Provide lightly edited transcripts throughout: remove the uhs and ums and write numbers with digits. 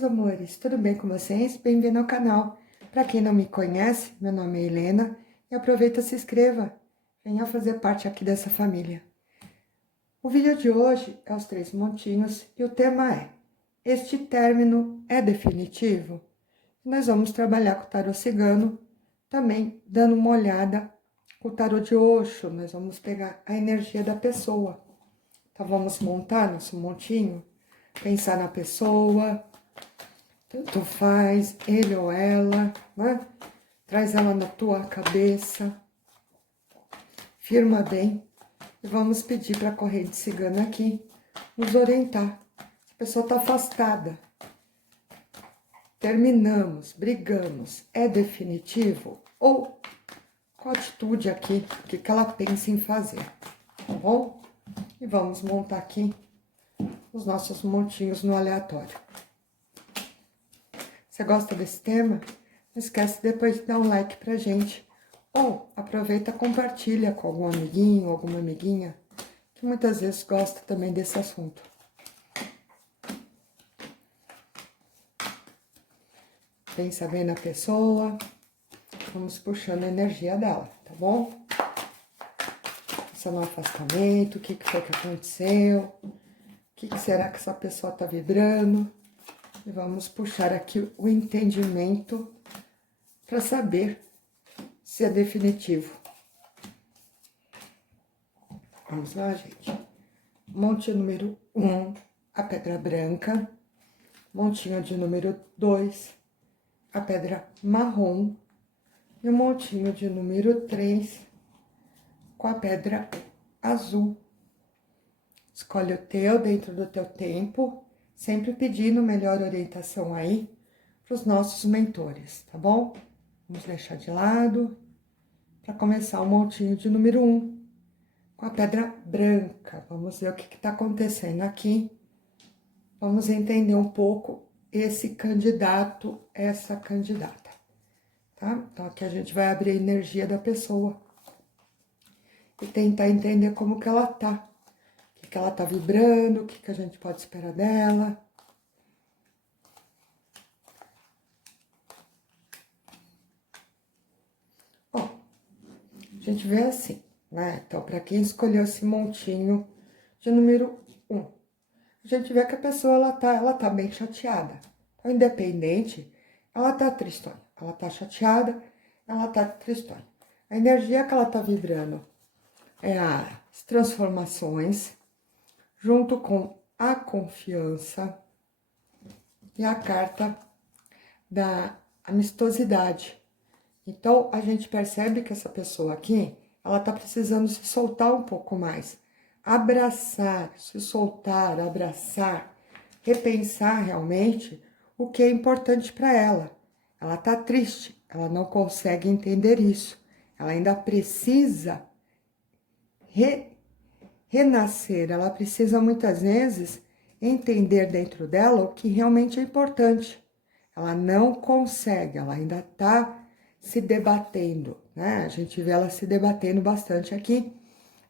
meus amores, tudo bem com vocês? Bem-vindo ao canal. Para quem não me conhece, meu nome é Helena e aproveita e se inscreva. Venha fazer parte aqui dessa família. O vídeo de hoje é os 3 montinhos e o tema é: este término é definitivo? Nós vamos trabalhar com o tarô cigano, também dando uma olhada com o tarô de Osho. Nós vamos pegar a energia da pessoa. Então vamos montar nosso montinho, pensar na pessoa. Tanto faz, ele ou ela, né? Traz ela na tua cabeça. Firma bem. E vamos pedir para a corrente cigana aqui nos orientar. Se a pessoa está afastada. Terminamos, brigamos. É definitivo? Ou qual atitude aqui, o que ela pensa em fazer? Tá bom? E vamos montar aqui os nossos montinhos no aleatório. Você gosta desse tema? Não esquece depois de dar um like pra gente. Ou aproveita e compartilha com algum amiguinho, alguma amiguinha, que muitas vezes gosta também desse assunto. Pensa bem na pessoa. Vamos puxando a energia dela, tá bom? Pensa no afastamento, o que foi que aconteceu, o que será que essa pessoa tá vibrando. E vamos puxar aqui o entendimento para saber se é definitivo. Vamos lá, gente. Monte número 1, a pedra branca. Montinho de número 2, a pedra marrom. E o montinho de número 3, com a pedra azul. Escolhe o teu dentro do teu tempo. Sempre pedindo melhor orientação aí para os nossos mentores, tá bom? Vamos deixar de lado para começar o montinho de número 1 com a pedra branca. Vamos ver o que está acontecendo aqui. Vamos entender um pouco esse candidato, essa candidata, tá? Então aqui a gente vai abrir a energia da pessoa e tentar entender como que ela tá. Que ela tá vibrando, o que a gente pode esperar dela. Ó, a gente vê assim, né? Então, para quem escolheu esse montinho de número 1, a gente vê que a pessoa, ela tá bem chateada. Então, independente, ela tá tristonha. Ela tá chateada, ela tá tristonha. A energia que ela tá vibrando é as transformações, junto com a confiança e a carta da amistosidade. Então, a gente percebe que essa pessoa aqui, ela tá precisando se soltar um pouco mais. Abraçar, se soltar, abraçar, repensar realmente o que é importante para ela. Ela tá triste, ela não consegue entender isso. Ela ainda precisa renascer, ela precisa muitas vezes entender dentro dela o que realmente é importante. Ela não consegue, ela ainda está se debatendo, né? A gente vê ela se debatendo bastante aqui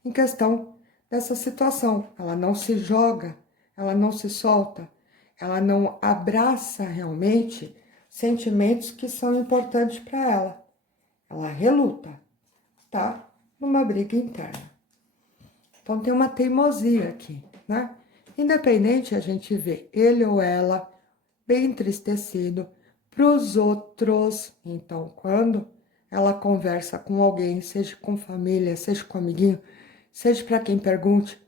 em questão dessa situação. Ela não se joga, ela não se solta, ela não abraça realmente sentimentos que são importantes para ela. Ela reluta, tá? Numa briga interna. Então, tem uma teimosia aqui, né? Independente, a gente vê ele ou ela bem entristecido para os outros. Então, quando ela conversa com alguém, seja com família, seja com amiguinho, seja para quem pergunte,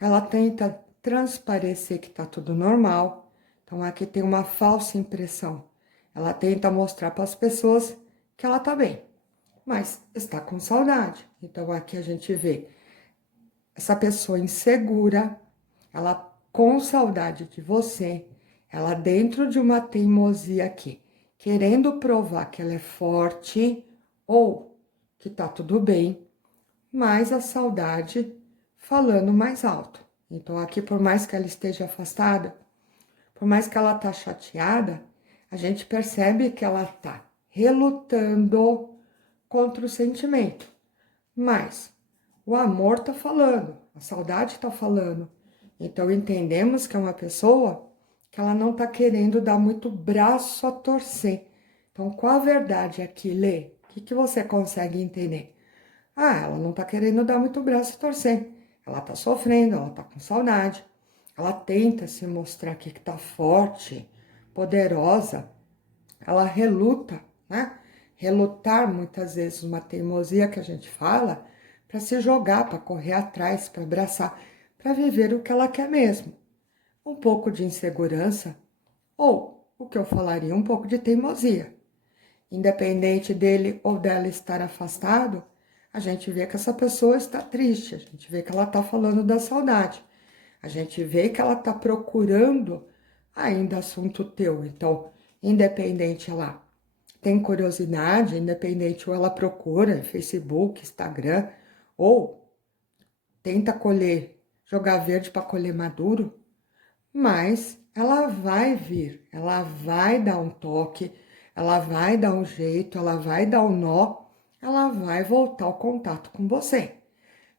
ela tenta transparecer que tá tudo normal. Então, aqui tem uma falsa impressão. Ela tenta mostrar para as pessoas que ela tá bem, mas está com saudade. Então, aqui a gente vê essa pessoa insegura, ela com saudade de você, ela dentro de uma teimosia aqui, querendo provar que ela é forte ou que tá tudo bem, mas a saudade falando mais alto. Então aqui, por mais que ela esteja afastada, por mais que ela tá chateada, a gente percebe que ela tá relutando contra o sentimento, mas o amor tá falando, a saudade tá falando. Então, entendemos que é uma pessoa que ela não tá querendo dar muito braço a torcer. Então, qual a verdade aqui, Lê? O que que você consegue entender? Ah, ela não tá querendo dar muito braço a torcer. Ela tá sofrendo, ela tá com saudade. Ela tenta se mostrar aqui que tá forte, poderosa. Ela reluta, né? Relutar muitas vezes uma teimosia que a gente fala para se jogar, para correr atrás, para abraçar, para viver o que ela quer mesmo. Um pouco de insegurança ou, o que eu falaria, um pouco de teimosia. Independente dele ou dela estar afastado, a gente vê que essa pessoa está triste, a gente vê que ela está falando da saudade, a gente vê que ela está procurando ainda assunto teu. Então, independente ela tem curiosidade, independente ou ela procura Facebook, Instagram, ou tenta colher, jogar verde para colher maduro, mas ela vai vir, ela vai dar um toque, ela vai dar um jeito, ela vai dar um nó, ela vai voltar ao contato com você.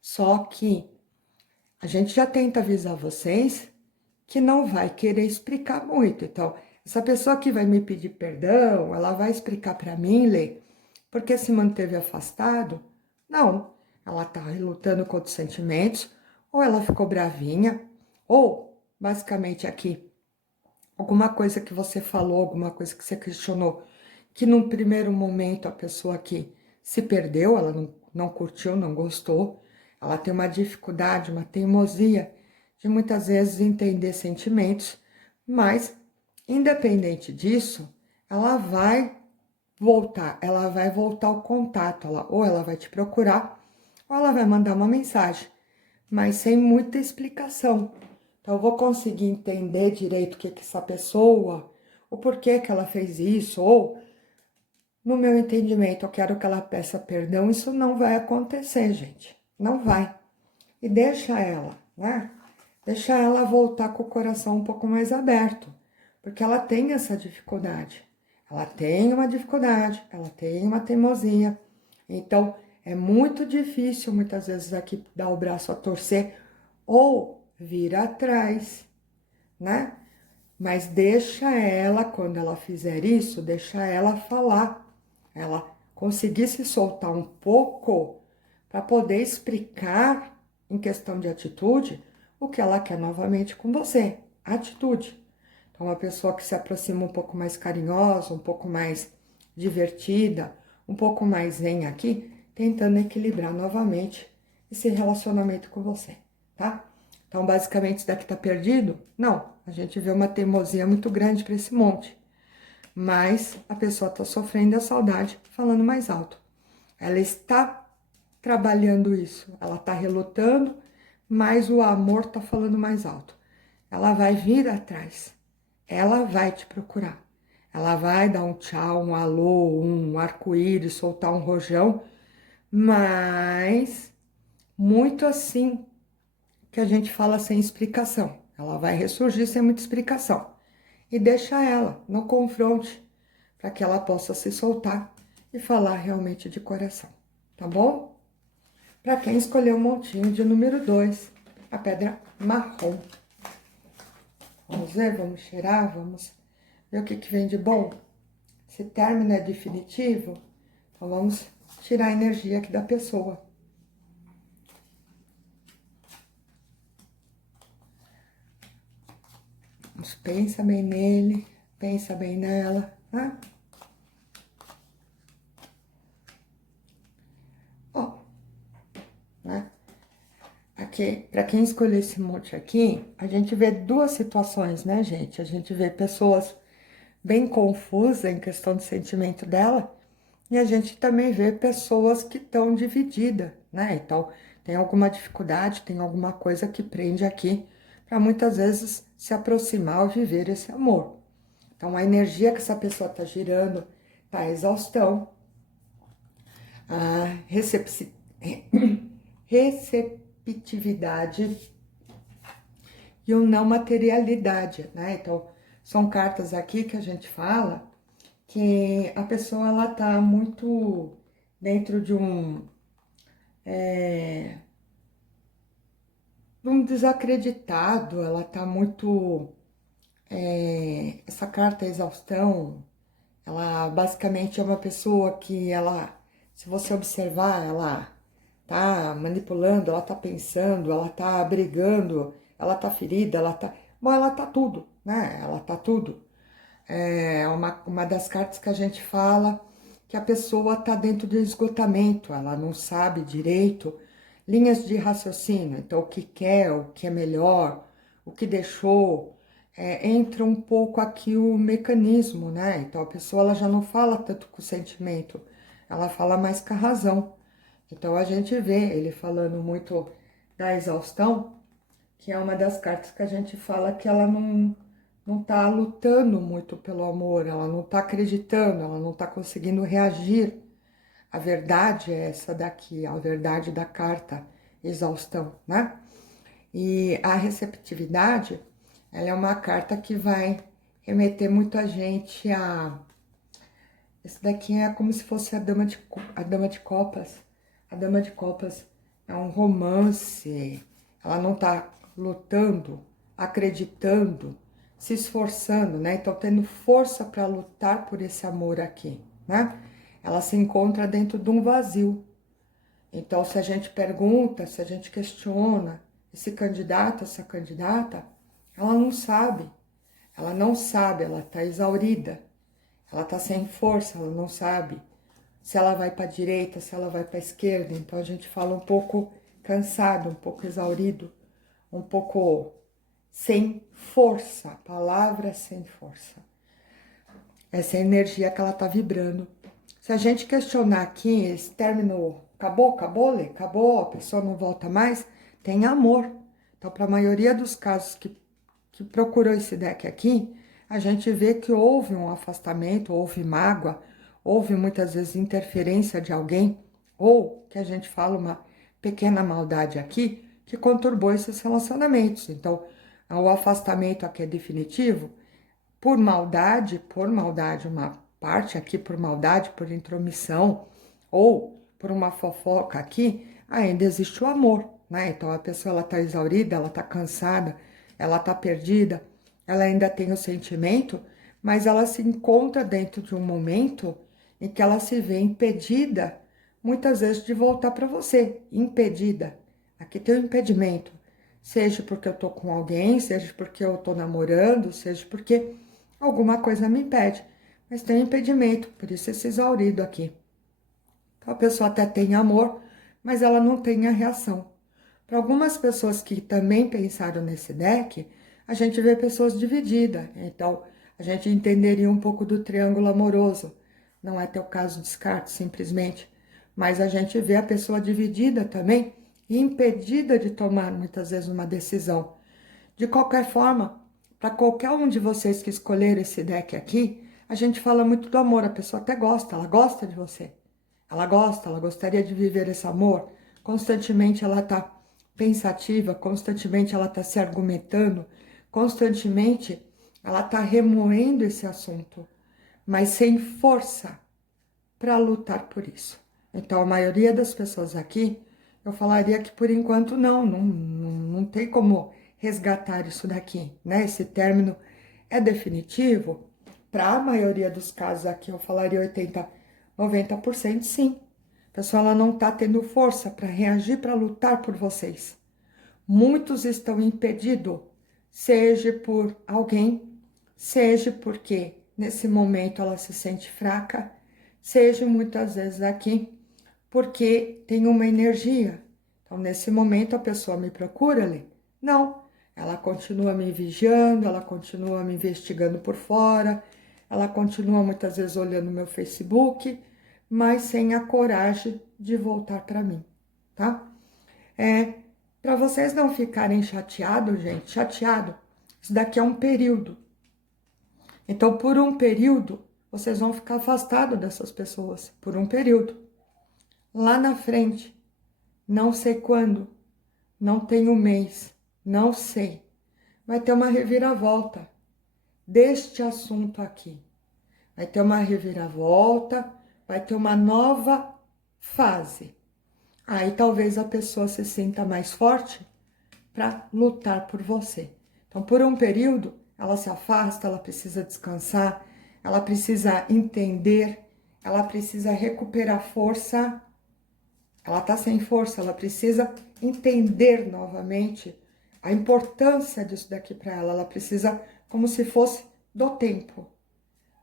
Só que a gente já tenta avisar vocês que não vai querer explicar muito. Então, essa pessoa que vai me pedir perdão, ela vai explicar para mim, Lê, porque se manteve afastado? Não, ela tá relutando contra os sentimentos, ou ela ficou bravinha, ou, basicamente aqui, alguma coisa que você falou, alguma coisa que você questionou, que num primeiro momento a pessoa aqui se perdeu, ela não curtiu, não gostou, ela tem uma dificuldade, uma teimosia de muitas vezes entender sentimentos, mas independente disso, ela vai voltar ao contato, ou ela vai te procurar, ou ela vai mandar uma mensagem, mas sem muita explicação. Então, eu vou conseguir entender direito o que que essa pessoa, o porquê que ela fez isso, ou, no meu entendimento, eu quero que ela peça perdão. Isso não vai acontecer, gente. Não vai. E deixa ela, né? Deixa ela voltar com o coração um pouco mais aberto, porque ela tem essa dificuldade. Ela tem uma dificuldade, ela tem uma teimosia. Então, é muito difícil, muitas vezes, aqui dar o braço a torcer ou vir atrás, né? Mas deixa ela, quando ela fizer isso, deixa ela falar, ela conseguir se soltar um pouco para poder explicar, em questão de atitude, o que ela quer novamente com você, atitude. Então, uma pessoa que se aproxima um pouco mais carinhosa, um pouco mais divertida, um pouco mais zen aqui, tentando equilibrar novamente esse relacionamento com você, tá? Então, basicamente, isso daqui tá perdido? Não, a gente vê uma teimosia muito grande para esse monte. Mas a pessoa tá sofrendo a saudade falando mais alto. Ela está trabalhando isso, ela tá relutando, mas o amor tá falando mais alto. Ela vai vir atrás, ela vai te procurar. Ela vai dar um tchau, um alô, um arco-íris, soltar um rojão, mas muito assim que a gente fala sem explicação. Ela vai ressurgir sem muita explicação. E deixa ela, não confronte, para que ela possa se soltar e falar realmente de coração, tá bom? Para quem escolheu o montinho de número 2, a pedra marrom. Vamos ver, vamos cheirar, vamos ver o que, que vem de bom. Esse término é definitivo, então vamos tirar a energia aqui da pessoa. Vamos, pensa bem nele, pensa bem nela, né? Ó, né? Aqui, para quem escolheu esse monte aqui, a gente vê duas situações, né, gente? A gente vê pessoas bem confusas em questão do sentimento dela, e a gente também vê pessoas que estão divididas, né? Então, tem alguma dificuldade, tem alguma coisa que prende aqui para muitas vezes se aproximar ou viver esse amor. Então, a energia que essa pessoa está girando tá a exaustão, a receptividade e o não materialidade, né? Então, são cartas aqui que a gente fala que a pessoa, ela tá muito dentro de um desacreditado, ela tá muito Essa carta exaustão, ela basicamente é uma pessoa que se você observar, ela tá manipulando, ela tá pensando, ela tá brigando, ela tá ferida, bom, ela tá tudo, né? Ela tá tudo. É uma das cartas que a gente fala que a pessoa tá dentro de esgotamento, ela não sabe direito linhas de raciocínio, então o que quer, o que é melhor, o que deixou, entra um pouco aqui o mecanismo, né? Então a pessoa ela já não fala tanto com o sentimento, ela fala mais com a razão. Então a gente vê ele falando muito da exaustão, que é uma das cartas que a gente fala que ela não tá lutando muito pelo amor, ela não tá acreditando, ela não tá conseguindo reagir. A verdade é essa daqui, a verdade da carta exaustão, né? E a receptividade, ela é uma carta que vai remeter muito a gente a... Esse daqui é como se fosse a dama de copas. A dama de copas é um romance, ela não tá lutando, acreditando, se esforçando, né? Então, tendo força para lutar por esse amor aqui, né? Ela se encontra dentro de um vazio. Então, se a gente pergunta, se a gente questiona esse candidato, essa candidata, ela não sabe. Ela não sabe, ela está exaurida. Ela está sem força, ela não sabe se ela vai para a direita, se ela vai para a esquerda. Então, a gente fala um pouco cansado, um pouco exaurido, um pouco sem força. Palavra sem força. Essa energia que ela está vibrando. Se a gente questionar aqui, esse término acabou, Lê? Acabou, a pessoa não volta mais, tem amor. Então, para a maioria dos casos que procurou esse deck aqui, a gente vê que houve um afastamento, houve mágoa, houve muitas vezes interferência de alguém, ou que a gente fala uma pequena maldade aqui, que conturbou esses relacionamentos. Então, o afastamento aqui é definitivo, por maldade, uma parte aqui por maldade, por intromissão, ou por uma fofoca aqui, ainda existe o amor, né? Então a pessoa ela tá exaurida, ela tá cansada, ela tá perdida, ela ainda tem o sentimento, mas ela se encontra dentro de um momento em que ela se vê impedida, muitas vezes, de voltar para você, impedida. Aqui tem um impedimento, seja porque eu tô com alguém, seja porque eu tô namorando, seja porque alguma coisa me impede, mas tem um impedimento, por isso esse exaurido aqui. Então a pessoa até tem amor, mas ela não tem a reação. Para algumas pessoas que também pensaram nesse deck, a gente vê pessoas divididas. Então a gente entenderia um pouco do triângulo amoroso. Não é teu caso, descarte simplesmente. Mas a gente vê a pessoa dividida também e impedida de tomar muitas vezes uma decisão. De qualquer forma, para qualquer um de vocês que escolher esse deck aqui, a gente fala muito do amor. A pessoa até gosta, ela gosta de você. Ela gosta, ela gostaria de viver esse amor. Constantemente ela está pensativa, constantemente ela está se argumentando, constantemente ela está remoendo esse assunto, mas sem força para lutar por isso. Então, a maioria das pessoas aqui, eu falaria que por enquanto não tem como resgatar isso daqui, né? Esse término é definitivo. Para a maioria dos casos aqui, eu falaria 80, 90% sim. A pessoa ela não está tendo força para reagir, para lutar por vocês. Muitos estão impedidos, seja por alguém, seja porque nesse momento ela se sente fraca, seja muitas vezes aqui porque tem uma energia. Então, nesse momento, a pessoa me procura ali? Não. Ela continua me vigiando, ela continua me investigando por fora, ela continua muitas vezes olhando meu Facebook, mas sem a coragem de voltar para mim, tá? Para vocês não ficarem chateados, gente, chateado, isso daqui é um período. Então, por um período, vocês vão ficar afastados dessas pessoas, por um período. Lá na frente, não sei quando, não tenho mês, não sei, vai ter uma reviravolta deste assunto aqui. Vai ter uma reviravolta, vai ter uma nova fase. Aí talvez a pessoa se sinta mais forte para lutar por você. Então, por um período, ela se afasta, ela precisa descansar, ela precisa entender, ela precisa recuperar força. Ela tá sem força, ela precisa entender novamente a importância disso daqui para ela. Ela precisa, como se fosse do tempo.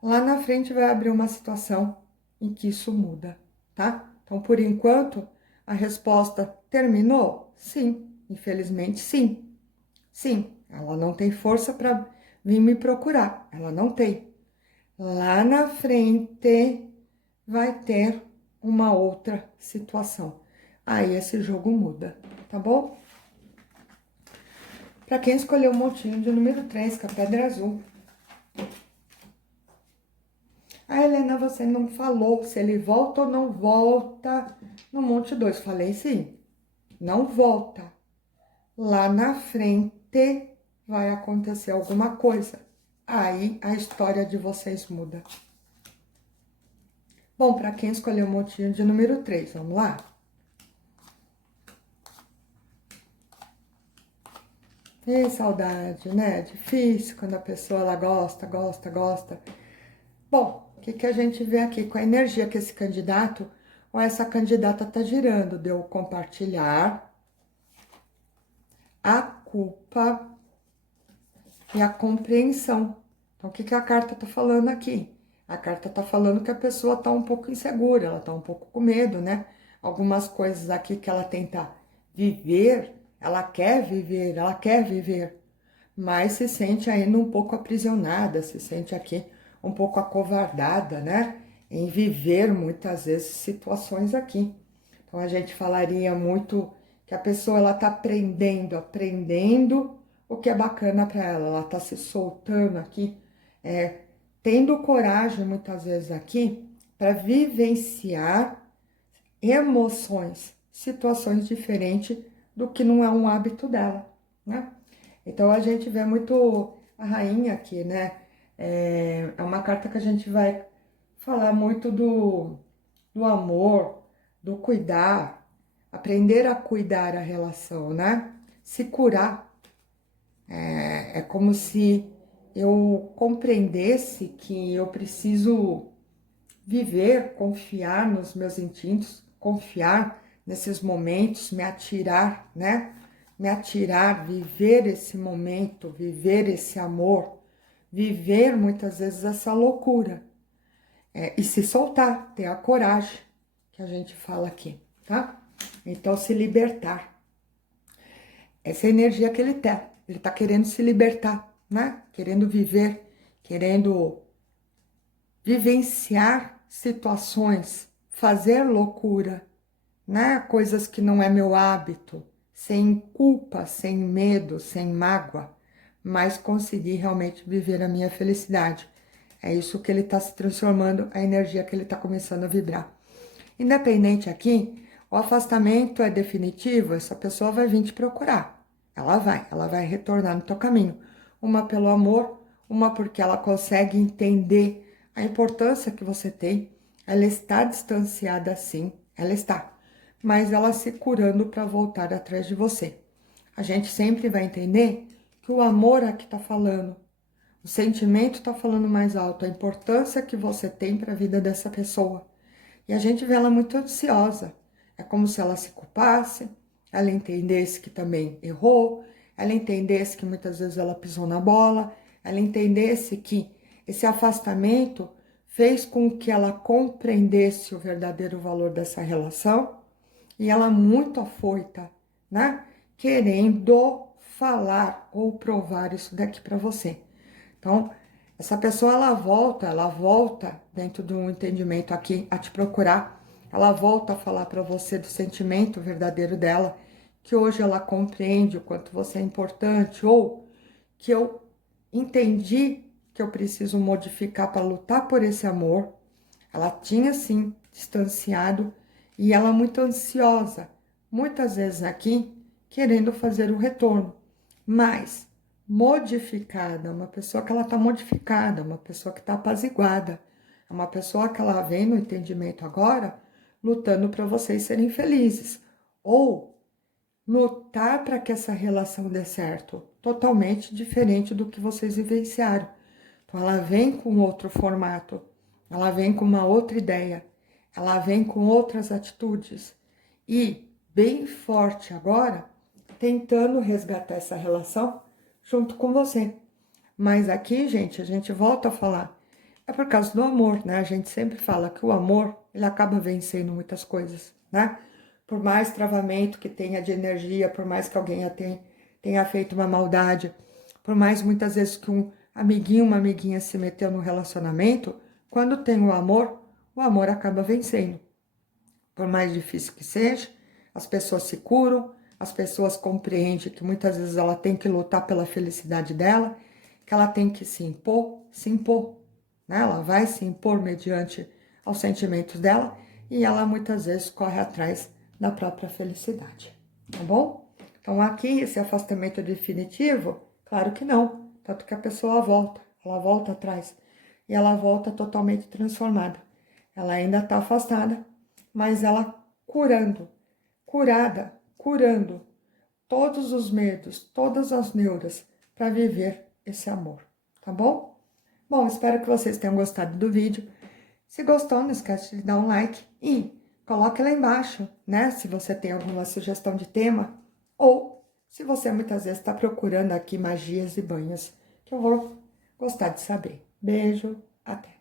Lá na frente vai abrir uma situação em que isso muda, tá? Então, por enquanto, a resposta terminou? Sim, infelizmente, sim. Sim, ela não tem força para vir me procurar, ela não tem. Lá na frente vai ter uma outra situação. Aí esse jogo muda, tá bom? Para quem escolheu o montinho de número 3, com a pedra azul. A Helena, você não falou se ele volta ou não volta no monte 2. Falei sim, não volta. Lá na frente vai acontecer alguma coisa. Aí a história de vocês muda. Bom, para quem escolheu o montinho de número 3, vamos lá? E saudade, né? Difícil quando a pessoa ela gosta, gosta, gosta. Bom, o que a gente vê aqui com a energia que esse candidato ou essa candidata tá girando? Deu compartilhar a culpa e a compreensão. Então, o que a carta tá falando aqui? A carta tá falando que a pessoa tá um pouco insegura, ela tá um pouco com medo, né? Algumas coisas aqui que ela tenta viver, ela quer viver, mas se sente ainda um pouco aprisionada, se sente aqui um pouco acovardada, né? Em viver muitas vezes situações aqui. Então a gente falaria muito que a pessoa ela tá aprendendo o que é bacana para ela, ela tá se soltando aqui, tendo coragem muitas vezes aqui para vivenciar emoções, situações diferentes do que não é um hábito dela, né? Então a gente vê muito a rainha aqui, né? É uma carta que a gente vai falar muito do amor, do cuidar, aprender a cuidar a relação, né? Se curar. É como se eu compreendesse que eu preciso viver, confiar nos meus instintos, confiar nesses momentos, me atirar, né? Me atirar, viver esse momento, viver esse amor, viver muitas vezes essa loucura. E se soltar, ter a coragem que a gente fala aqui, tá? Então, se libertar. Essa é a energia que ele tem. Ele tá querendo se libertar, né? Querendo viver, querendo vivenciar situações, fazer loucura, né? Coisas que não é meu hábito, sem culpa, sem medo, sem mágoa, mas conseguir realmente viver a minha felicidade. É isso que ele está se transformando, a energia que ele está começando a vibrar. Independente aqui, o afastamento é definitivo, essa pessoa vai vir te procurar. Ela vai retornar no teu caminho. Uma pelo amor, uma porque ela consegue entender a importância que você tem. Ela está distanciada sim, ela está, mas ela se curando para voltar atrás de você. A gente sempre vai entender que o amor aqui está falando, o sentimento está falando mais alto, a importância que você tem para a vida dessa pessoa. E a gente vê ela muito ansiosa. É como se ela se culpasse, ela entendesse que também errou, ela entendesse que muitas vezes ela pisou na bola, ela entendesse que esse afastamento fez com que ela compreendesse o verdadeiro valor dessa relação e ela muito afoita, né? Querendo falar ou provar isso daqui para você. Então, essa pessoa ela volta dentro de um entendimento aqui a te procurar, ela volta a falar para você do sentimento verdadeiro dela, que hoje ela compreende o quanto você é importante, ou que eu entendi que eu preciso modificar para lutar por esse amor. Ela tinha sim distanciado e ela muito ansiosa, muitas vezes aqui querendo fazer o retorno, mas modificada, uma pessoa que ela está modificada, uma pessoa que está apaziguada, é uma pessoa que ela vem no entendimento agora, lutando para vocês serem felizes, ou lutar para que essa relação dê certo, totalmente diferente do que vocês vivenciaram. Então, ela vem com outro formato, ela vem com uma outra ideia, ela vem com outras atitudes. E bem forte agora, tentando resgatar essa relação junto com você. Mas aqui, gente, a gente volta a falar, é por causa do amor, né? A gente sempre fala que o amor, ele acaba vencendo muitas coisas, né? Por mais travamento que tenha de energia, por mais que alguém tenha feito uma maldade, por mais muitas vezes que um amiguinho, uma amiguinha se meteu no relacionamento, quando tem o amor acaba vencendo. Por mais difícil que seja, as pessoas se curam, as pessoas compreendem que muitas vezes ela tem que lutar pela felicidade dela, que ela tem que se impor, né? Ela vai se impor mediante aos sentimentos dela e ela muitas vezes corre atrás da própria felicidade, tá bom? Então aqui esse afastamento definitivo, claro que não, tanto que a pessoa volta, ela volta atrás e ela volta totalmente transformada. Ela ainda está afastada, mas ela curando todos os medos, todas as neuras para viver esse amor, tá bom? Bom, espero que vocês tenham gostado do vídeo. Se gostou, não esquece de dar um like e coloque lá embaixo, né? Se você tem alguma sugestão de tema ou se você muitas vezes está procurando aqui magias e banhos, que eu vou gostar de saber. Beijo, até!